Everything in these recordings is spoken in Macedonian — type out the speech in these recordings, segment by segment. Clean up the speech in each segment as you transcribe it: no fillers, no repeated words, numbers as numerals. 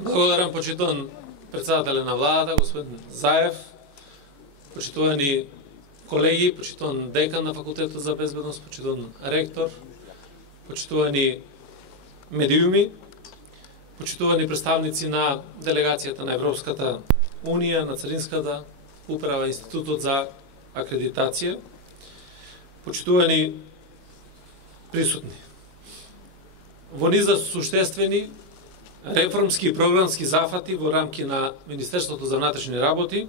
Благодарам, почитуван председателя на владата, господин Заев, почитувани колеги, почитуван декан на Факултетот за безбедност, почитуван ректор, почитувани медиуми, почитувани представници на делегацијата на Европската Унија, на Царинската управа, Институтот за акредитација, почитувани присутни. Во низа суштествени реформски и програмски зафати во рамки на Министерството за внатрешни работи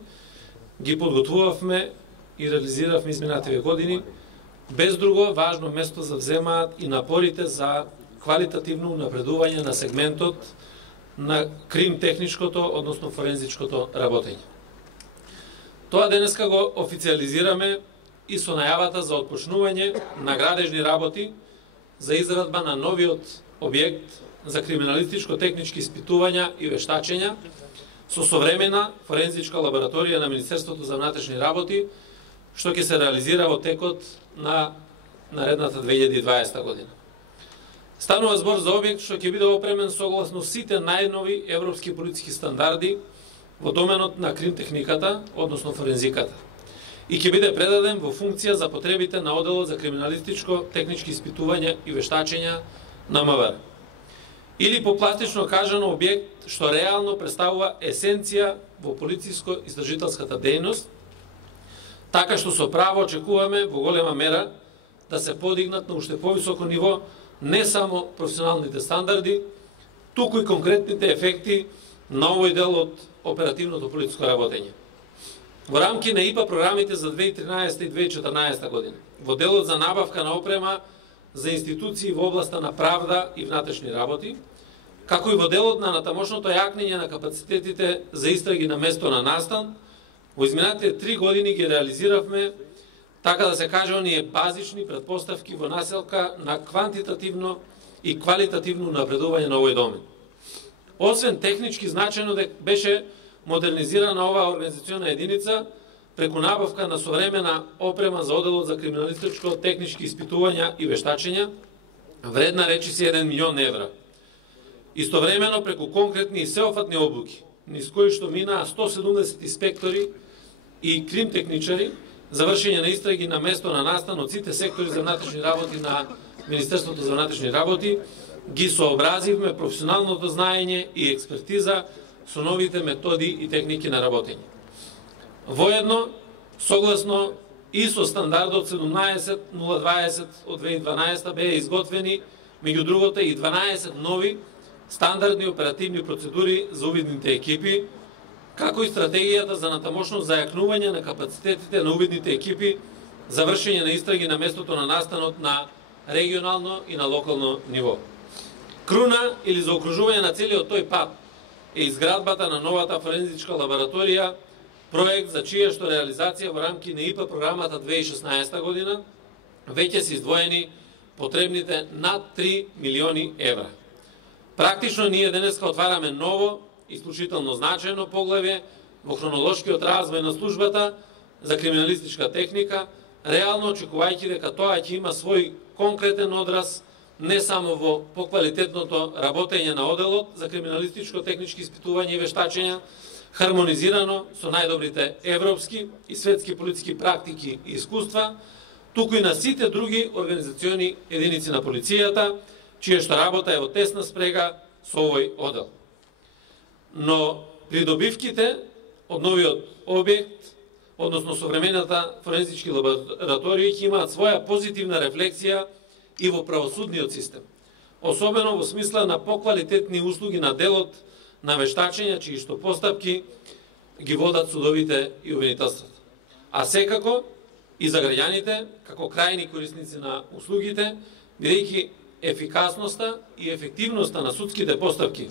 ги подготвувавме и реализиравме изминативе години, без друго важно место завземаат и напорите за квалитативно напредување на сегментот на крим-техничкото, односно форензичкото работење. Тоа денеска го официализираме и со најавата за отпочнување на градежни работи за израдба на новиот објект за криминалистичко-технички испитувања и вештачења со современа форензичка лабораторија на Министерството за внатрешни работи, што ќе се реализира во текот на наредната 2020 година. Станува збор за објект што ќе биде опремен согласно сите најнови европски полициски стандарди во доменот на крим-техниката, односно форензиката, и ќе биде предаден во функција за потребите на Оделот за криминалистичко-технички испитувања и вештачења на МВР. Или попластично кажано објект што реално представува есенција во полициско-истражителската дејност, така што со право очекуваме во голема мера да се подигнат на уште повисоко ниво не само професионалните стандарди, туку и конкретните ефекти на овој дел од оперативното полициско работење. Во рамки на ИПА програмите за 2013 и 2014 година, во делот за набавка на опрема за институции во областа на правда и внатрешни работи, како и во делот на натамошното јакнење на капацитетите за истраги на место на настан, во изминатите 3 години ги реализиравме, така да се каже, оние базични претпоставки во населка на квантитативно и квалитативно напредување на овој домен. Освен технички значено беше модернизирана оваа организациона единица преку набавка на современа опрема за Оделот за криминалистичко-технички испитувања и вештачења, вредна речиси 1 милион евра. Истовремено преку конкретни и сеофатни облуки, низ кои што минаа 170 инспектори и крим-техничари за вршење на истраги на место на настан од сите сектори за внатрешни работи на Министерството за внатрешни работи, ги сообразивме професионалното знаење и експертиза со новите методи и техники на работење. Воедно, согласно ИСО стандардот 17020 од 2012 беа изготвени, меѓу другото и 12 нови стандардни оперативни процедури за увидните екипи, како и стратегијата за натамошно зајакнување на капацитетите на увидните екипи за вршење на истраги на местото на настанот на регионално и на локално ниво. Круна или заокружување на целиот тој пат е изградбата на новата форензичка лабораторија, проект за чија што реализација во рамки на ИПА програмата 2016 година веќе се издвоени потребните над 3 милиони евра. Практично ние денеска отвараме ново, исклучително значајно поглавје во хронолошкиот развој на службата за криминалистичка техника, реално очекувајќи дека тоа ќе има свој конкретен одраз не само во поквалитетното работење на Оделот за криминалистичко-технички испитувања и вештачења, хармонизирано со најдобрите европски и светски полициски практики и искуства, туку и на сите други организациони единици на полицијата, чија што работа е во тесна спрега со овој одел. Но придобивките од новиот објект, односно современата форензички лаборатории, ќе имаат своја позитивна рефлексија и во правосудниот систем, особено во смисла на поквалитетни услуги на делот на вештачења, чии што постапки ги водат судовите и обвинителствата. А секако и за граѓаните, како крајни корисници на услугите, бидејќи ефикасноста и ефективноста на судските постапки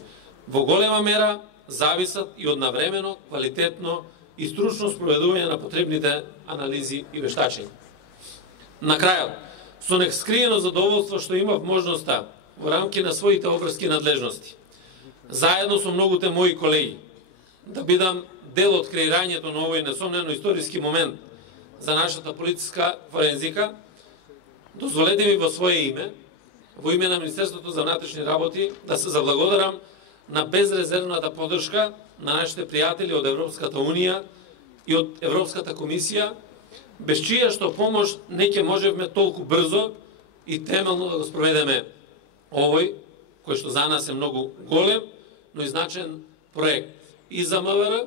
во голема мера зависат и од навремено, квалитетно и стручно спроведување на потребните анализи и вештачења. На крајот, со нескриено задоволство што имав можноста во рамки на своите обврски надлежности, заедно со многуте мои колеги, да бидам дел од креирањето на овој несомнено историски момент за нашата полициска форензика, дозволете ми во свое име, во име на Министерството за внатрешни работи, да се заблагодарам на безрезервната поддршка на нашите пријатели од Европската Унија и од Европската комисија, без чија што помош не ќе можевме толку брзо и темелно да го спроведеме овој, кој што за нас е многу голем, но и значен проект и за МВР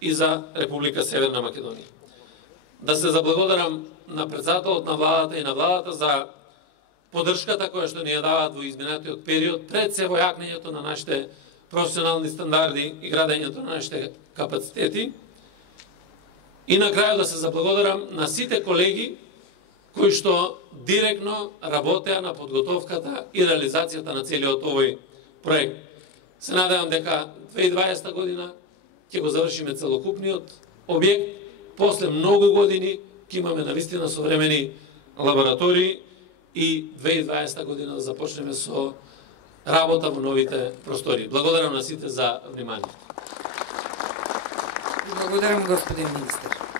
и за Република Северна Македонија. Да се заблагодарам на председателот на владата и на владата за поддршката која што ни ја даваат во изминатиот период пред се во јакнењето на нашите професионални стандарди и градењето на нашите капацитети. И на крај да се заблагодарам на сите колеги кои што директно работеа на подготовката и реализацијата на целиот овој проект. Се надевам дека 2020 година ќе го завршиме целокупниот објект, после многу години ќе имаме навистина современи лаборатории и 2020 година да започнеме со работа во новите простори. Благодарам на сите за вниманието. Благодарам, господин министер.